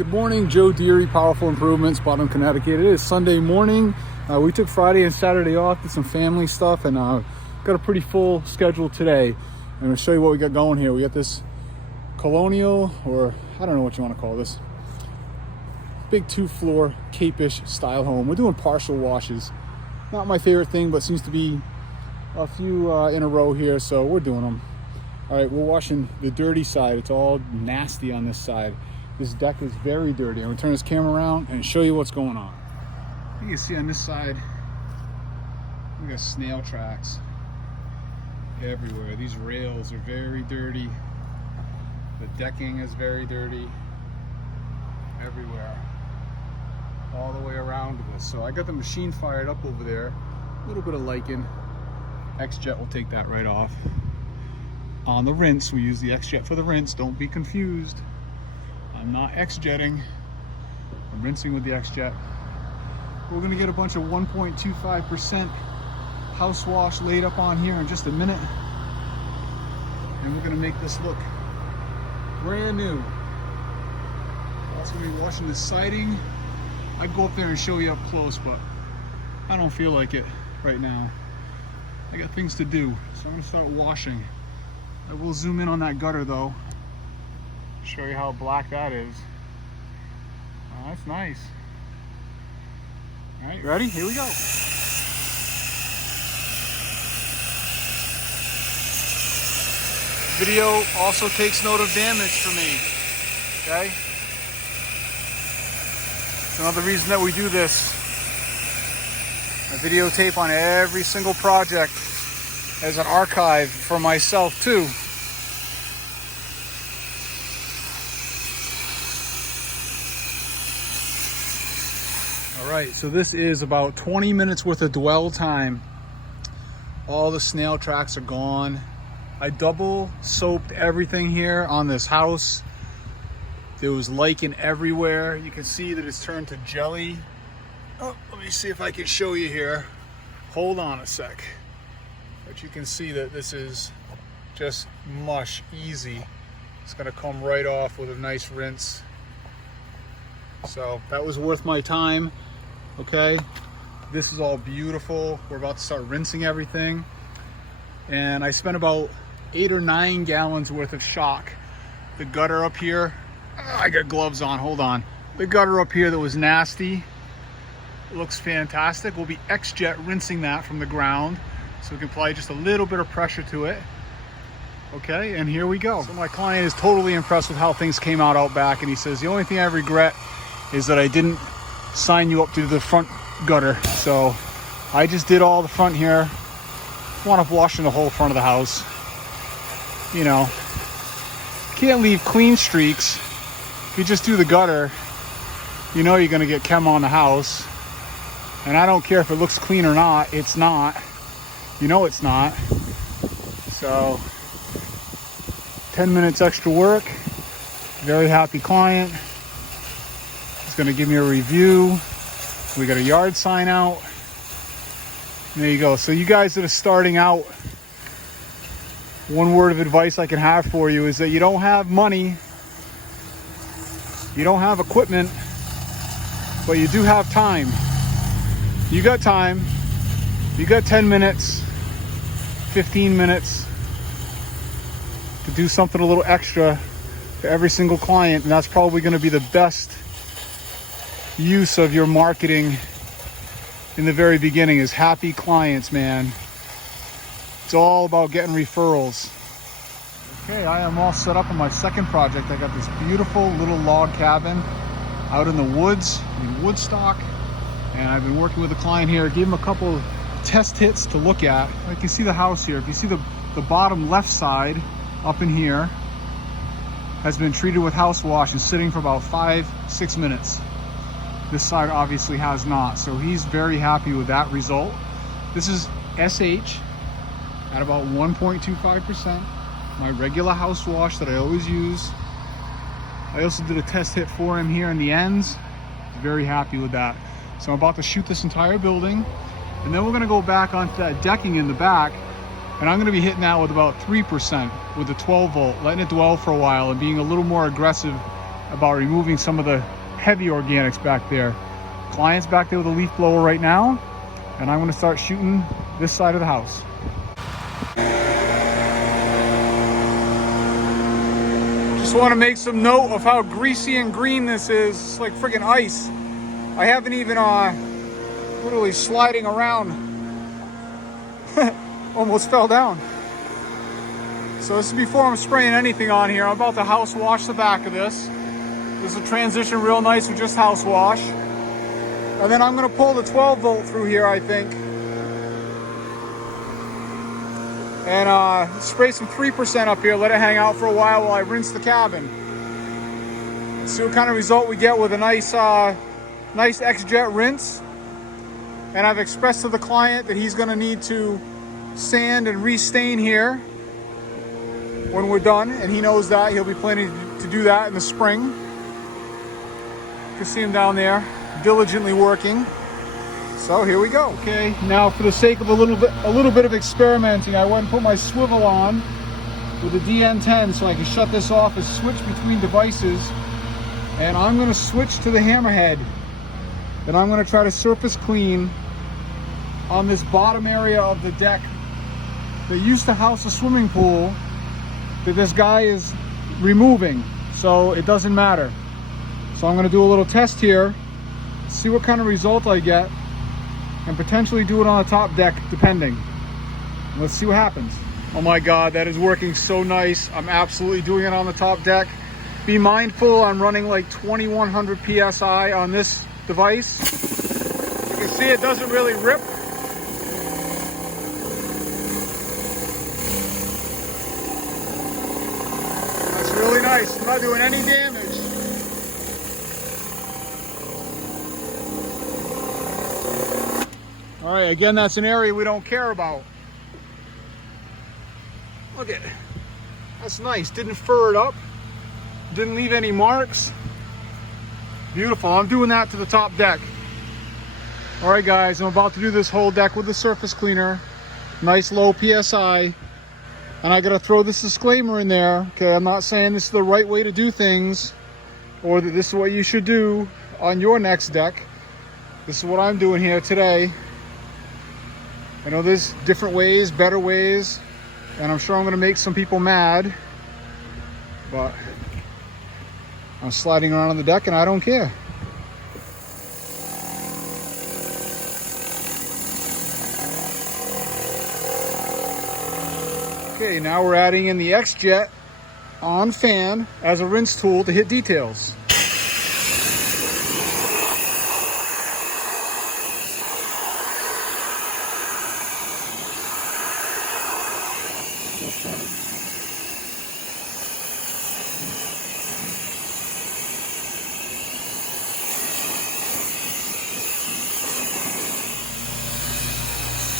Good morning, Joe Deary, Powerful Improvements, Bottom, Connecticut. It is Sunday morning. We took Friday and Saturday off, did some family stuff, and got a pretty full schedule today. I'm going to show you what we got going here. We got this colonial, or I don't know what you want to call this, big 2-floor Cape-ish style home. We're doing partial washes. Not my favorite thing, but seems to be a few in a row here, so we're doing them. All right, we're washing the dirty side. It's all nasty on this side. This deck is very dirty. I'm gonna turn this camera around and show you what's going on. You can see on this side, we got snail tracks everywhere. These rails are very dirty. The decking is very dirty everywhere, all the way around this. So I got the machine fired up over there. A little bit of lichen. X-Jet will take that right off. On the rinse, we use the X-Jet for the rinse. Don't be confused. I'm not X-Jetting. I'm rinsing with the X-Jet. We're gonna get a bunch of 1.25% house wash laid up on here in just a minute. And we're gonna make this look brand new. Also gonna be washing the siding. I'd go up there and show you up close, but I don't feel like it right now. I got things to do, so I'm gonna start washing. I will zoom in on that gutter though. Show you how black that is. Oh, that's nice. All right, ready? Here we go. Video also takes note of damage for me, okay? It's another reason that we do this. I videotape on every single project as an archive for myself too. All right, so this is about 20 minutes worth of dwell time. All the snail tracks are gone. I double soaped everything here on this house. There was lichen everywhere. You can see that it's turned to jelly. Oh, let me see if I can show you here. Hold on a sec. But you can see that this is just mush, easy. It's gonna come right off with a nice rinse. So that was worth my time. Okay, this is all beautiful. We're about to start rinsing everything. And I spent about 8 or 9 gallons worth of shock. The gutter up here, I got gloves on, hold on. The gutter up here that was nasty, it looks fantastic. We'll be X-Jet rinsing that from the ground, so we can apply just a little bit of pressure to it. Okay, and here we go. So my client is totally impressed with how things came out back, and he says, the only thing I regret is that I didn't sign you up to the front gutter. So I just did all the front here. Wound up washing the whole front of the house. You know, can't leave clean streaks. If you just do the gutter, you know you're gonna get chem on the house. And I don't care if it looks clean or not, it's not. You know it's not. So 10 minutes extra work. Very happy client. He's gonna give me a review. We got a yard sign out. And there you go. So you guys that are starting out, one word of advice I can have for you is that you don't have money, you don't have equipment, but you do have time. You got time. You got 10 minutes, 15 minutes to do something a little extra for every single client, and that's probably gonna be the best use of your marketing in the very beginning is happy clients, man. It's all about getting referrals. Okay, I am all set up on my second project. I got this beautiful little log cabin out in the woods in Woodstock, and I've been working with a client here. I gave him a couple of test hits to look at. You can see the house here. If you see the bottom left side up in here has been treated with house wash and sitting for about 5-6 minutes. This side obviously has not, so he's very happy with that result. This is SH at about 1.25%, my regular house wash that I always use. I also did a test hit for him here in the ends. Very happy with that. So I'm about to shoot this entire building, and then we're gonna go back onto that decking in the back, and I'm gonna be hitting that with about 3% with the 12 volt, letting it dwell for a while and being a little more aggressive about removing some of the heavy organics back there. Client's back there with a leaf blower right now, and I'm going to start shooting this side of the house. Just want to make some note of how greasy and green this is. It's like freaking ice. I haven't even literally sliding around. Almost fell down. So this is before I'm spraying anything on here. I'm about to house wash the back of this. This will transition real nice with just house wash. And then I'm going to pull the 12 volt through here, I think. And spray some 3% up here, let it hang out for a while I rinse the cabin. Let's see what kind of result we get with a nice X-Jet rinse. And I've expressed to the client that he's going to need to sand and restain here when we're done, and he knows that. He'll be planning to do that in the spring. You can see him down there diligently working. So here we go. Okay, now for the sake of a little bit of experimenting, I went and put my swivel on with the DN10 so I can shut this off and switch between devices. And I'm going to switch to the hammerhead. And I'm going to try to surface clean on this bottom area of the deck that used to house a swimming pool that this guy is removing. So it doesn't matter. So I'm going to do a little test here, see what kind of result I get, and potentially do it on the top deck depending. Let's see what happens. Oh my God, that is working so nice. I'm absolutely doing it on the top deck. Be mindful, I'm running like 2100 PSI on this device. You can see it doesn't really rip. That's really nice. I'm not doing any damage. All right, again, that's an area we don't care about. Look at it. That's nice. Didn't fur it up. Didn't leave any marks. Beautiful. I'm doing that to the top deck. All right, guys, I'm about to do this whole deck with the surface cleaner. Nice low PSI. And I got to throw this disclaimer in there. Okay, I'm not saying this is the right way to do things or that this is what you should do on your next deck. This is what I'm doing here today. I know there's different ways, better ways, and I'm sure I'm going to make some people mad, but I'm sliding around on the deck and I don't care. Okay, now we're adding in the X-Jet on fan as a rinse tool to hit details.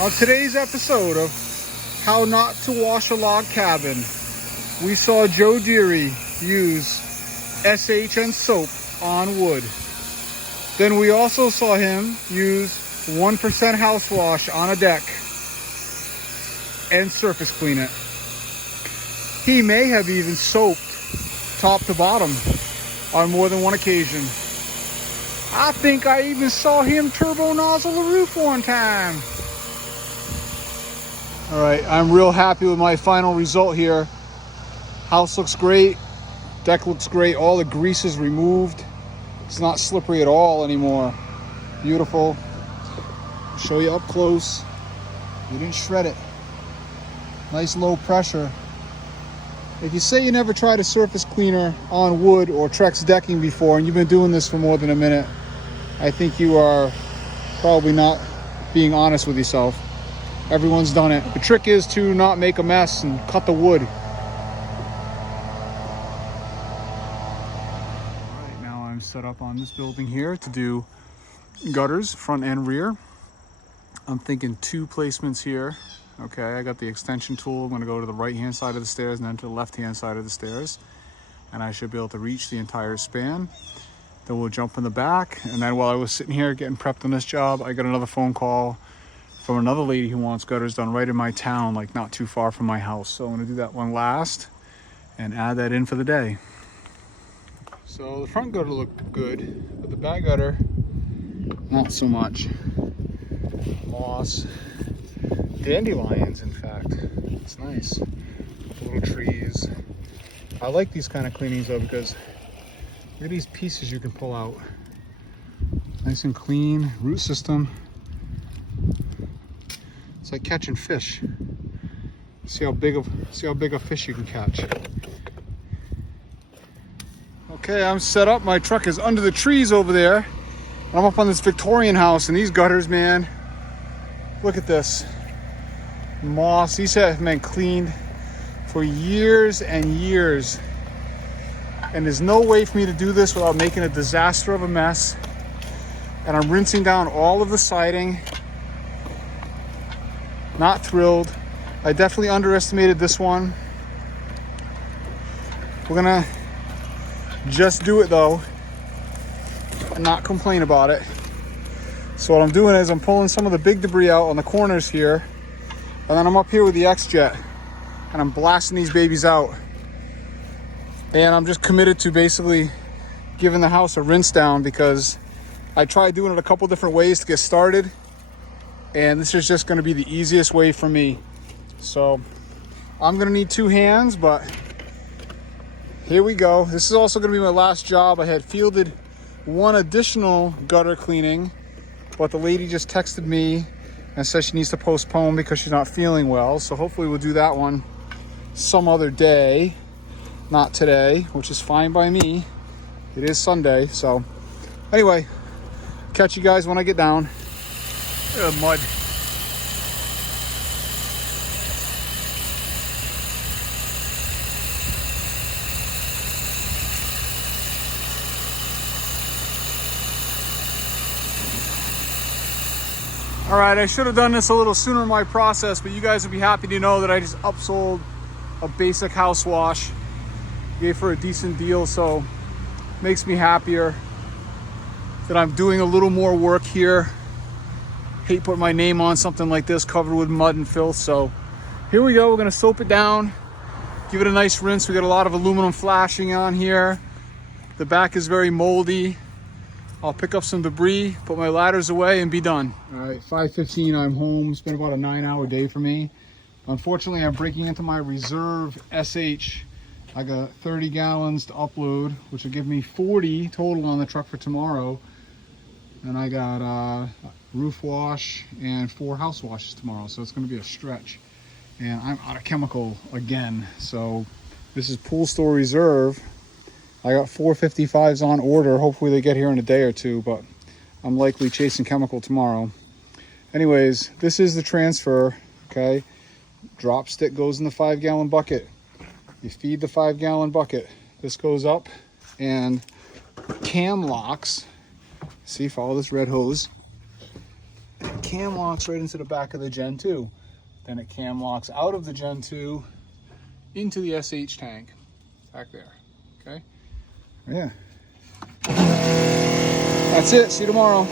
On today's episode of How Not to Wash a Log Cabin, we saw Joe Deary use SHN soap on wood. Then we also saw him use 1% house wash on a deck and surface clean it. He may have even soaped top to bottom on more than one occasion. I think I even saw him turbo nozzle the roof one time. All right, I'm real happy with my final result here. House looks great, deck looks great, all the grease is removed. It's not slippery at all anymore. Beautiful. I'll show you up close. We didn't shred it. Nice low pressure. If you say you never tried a surface cleaner on wood or Trex decking before and you've been doing this for more than a minute, I think you are probably not being honest with yourself. Everyone's done it. The trick is to not make a mess and cut the wood. All right, now I'm set up on this building here to do gutters, front and rear. I'm thinking 2 placements here. Okay, I got the extension tool. I'm gonna go to the right-hand side of the stairs and then to the left-hand side of the stairs. And I should be able to reach the entire span. Then we'll jump in the back. And then while I was sitting here getting prepped on this job, I got another phone call from another lady who wants gutters done right in my town, like not too far from my house. So I'm gonna do that one last and add that in for the day. So the front gutter looked good, but the back gutter, not so much. Moss, dandelions, in fact. It's nice. Little trees. I like these kind of cleanings though, because look at these pieces you can pull out. Nice and clean root system. It's like catching fish. See how big a fish you can catch. Okay, I'm set up. My truck is under the trees over there. I'm up on this Victorian house, and these gutters, man, look at this. Moss. These have been cleaned for years and years. And there's no way for me to do this without making a disaster of a mess. And I'm rinsing down all of the siding. Not thrilled. I definitely underestimated this one. We're gonna just do it though and not complain about it. So what I'm doing is I'm pulling some of the big debris out on the corners here, and then I'm up here with the X-Jet and I'm blasting these babies out. And I'm just committed to basically giving the house a rinse down, because I tried doing it a couple different ways to get started, and this is just going to be the easiest way for me. So I'm going to need 2 hands, but here we go. This is also going to be my last job. I had fielded one additional gutter cleaning, but the lady just texted me and says she needs to postpone because she's not feeling well. So hopefully we'll do that one some other day, not today, which is fine by me. It is Sunday. So anyway, catch you guys when I get down. Mud. All right, I should have done this a little sooner in my process, but you guys would be happy to know that I just upsold a basic house wash. Gave her a decent deal, so makes me happier that I'm doing a little more work here. Hate putting my name on something like this covered with mud and filth. So here we go. We're gonna soap it down, give it a nice rinse. We got a lot of aluminum flashing on here. The back is very moldy. I'll pick up some debris, put my ladders away, and be done. All right, 5:15, I'm home. It's been about a 9-hour day for me. Unfortunately, I'm breaking into my reserve SH. I got 30 gallons to upload, which will give me 40 total on the truck for tomorrow. And I got roof wash and 4 house washes tomorrow, so it's gonna be a stretch. And I'm out of chemical again. So this is Pool Store Reserve. I got 455s on order. Hopefully they get here in a day or two, but I'm likely chasing chemical tomorrow. Anyways, this is the transfer, okay? Drop stick goes in the 5-gallon bucket. You feed the 5-gallon bucket. This goes up, and cam locks. See, follow this red hose. It cam locks right into the back of the Gen 2. Then it cam locks out of the Gen 2 into the SH tank back there, okay? Yeah. That's it. See you tomorrow.